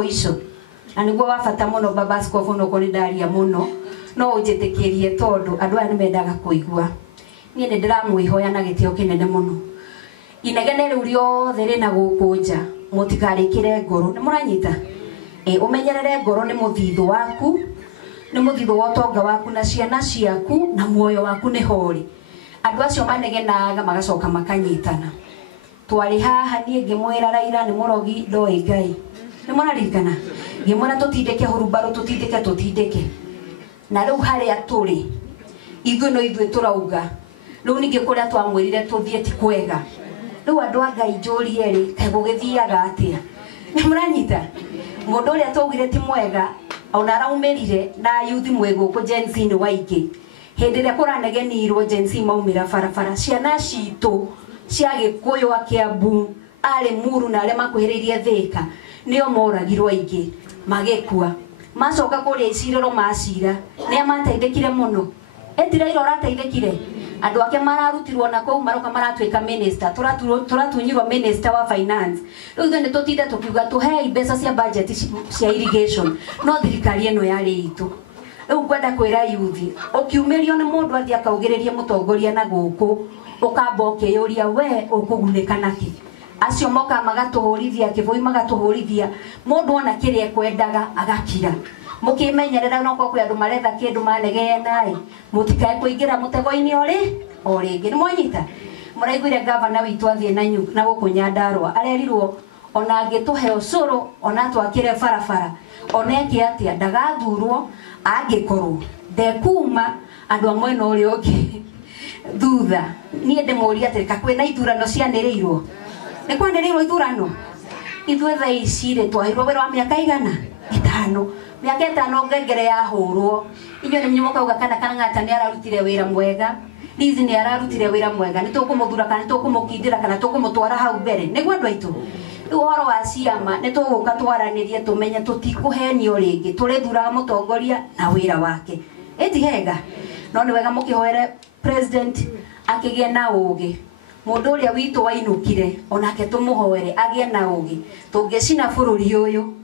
muico na niguo wa bata muno baba askofu no kuri ndaria muno no unjitikirie tondu andu aya nimendaga kuigua nie ni ndiramwihoya na gitio kinene muno inegene riu riothe rina gukunja mutikarikire ngoro ni muranyita umenyerere ngoro ni muthithu waku ni muthithu wa utonga waku na ciana ciaku na muoyo waku ni hori andu acio manegenaga magacoka makanyitana twari haha nie ngimwira Raila ni murogi ndoi Ngai ni murarikana ngimwira tutindike hurubaro tutindike na riu haria turi ithu no ithu turauga riu ninge kuria twamwirire tuthie ti kwega riu andu a Ngai njurie ri kai gugithiaga atia ni muranyita mundu uria tugire ti mwega ona araumirire na yuthi mwego ku Gen Z ni waingi hindi ria kuranegenirwo Gen Z maumira barabara ciana citu cia Gikuyu a Kiambu ari Muru na aria makuhiririe Thika nio moragirwo aingi magekua macoka kuria iciriro macira ni amateithikire muno etiraira orateithikire andu ake mararutirwo na kou maroka maratwika minister turatunyirwo minister wa finance riu thene tutinde tukiuga tuhei mbeca cia budget cia irrigation no thirikari eno yari itu riu kwenda kwira yuthi ukiumirio ni mundu athia kaugiririe mutongoria na guku ukamba ukiyuria we ukuguneka naki acio moka magatuhurithia kivui magatuhurithia mundu ona kiria kwendaga agakira mukimenyerera no kwa andu maretha kindu manegena mutikae kuingira mutego-ini ringi ni mwanyita muraiguire gavana witu athie na guku Nyandarua arerirwo ona angituhe ucuru ona twakire barabara ona eki atia ndagathurwo angikorwo ndekuma andu amwe no ri ungi thutha nie ndimuria atirika kwina ithurano cianirirwo ni kwanirirwo ithurano ithuĩ thaa ici rĩ twahirwo wĩra wa mĩaka igana 5 mĩaka 5 ngengere yahũrwo inyuĩ nĩ mũkauga kana ng'ata nĩ ararutire wĩra mwega Lizi nĩ ararutire wĩra mwega nĩ tũkũmũthura kana tũkũmũkindĩra kana tũkũmũtwara hau mbere nĩguo andũ aitũ rĩu ũhoro wa ciama nĩ tũgũka twaranĩrie tũmenye tũtikũhenio rĩngĩ tũrĩthuraga mũtongoria na wĩra wake ĩtihega no nĩ wega mũkĩhoere president akĩgĩa na ũũgĩ mundu uria witu wainukire onake tumuhoere agie na ugi tungicina bururi uyu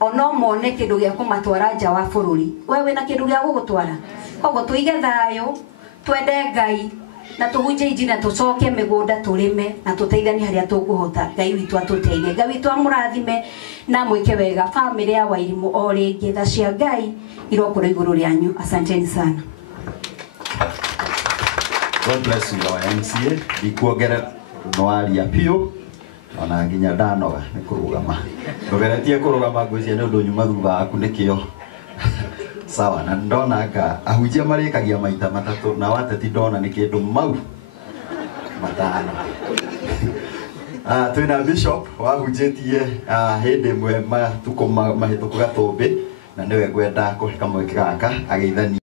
ono mone kindu gia kumatwara nja wa bururi wewe na kindu gia gugutwara kogo tuige thayo twende Ngai na tuhunje injina tucoke migunda turime na tuteithanie haria tukuhota Ngai witu atuteithie Ngai witu amurathime na mwike wega family ya Wairimu o ringi tha cia Ngai irokora iguru rianyu asanteni sana. God bless you, our MCA. Dikuogera noaria pio. Ona nginya ndanoga ni kurugama. Ndogeretie kurugama ngwĩcia nĩ ũndũ nyuma thutha aku nĩkĩo. Sawa, na ndona anga ahunjia marĩkagia maita matatũ na wateti ndona nĩ kĩndũ mau matano. Twĩna bishop wahunjĩtie hĩndĩ ĩmwe matukũ mahĩtũku Gatũmbĩ na nĩwe ngwenda kũhe kamweke gaka agĩithania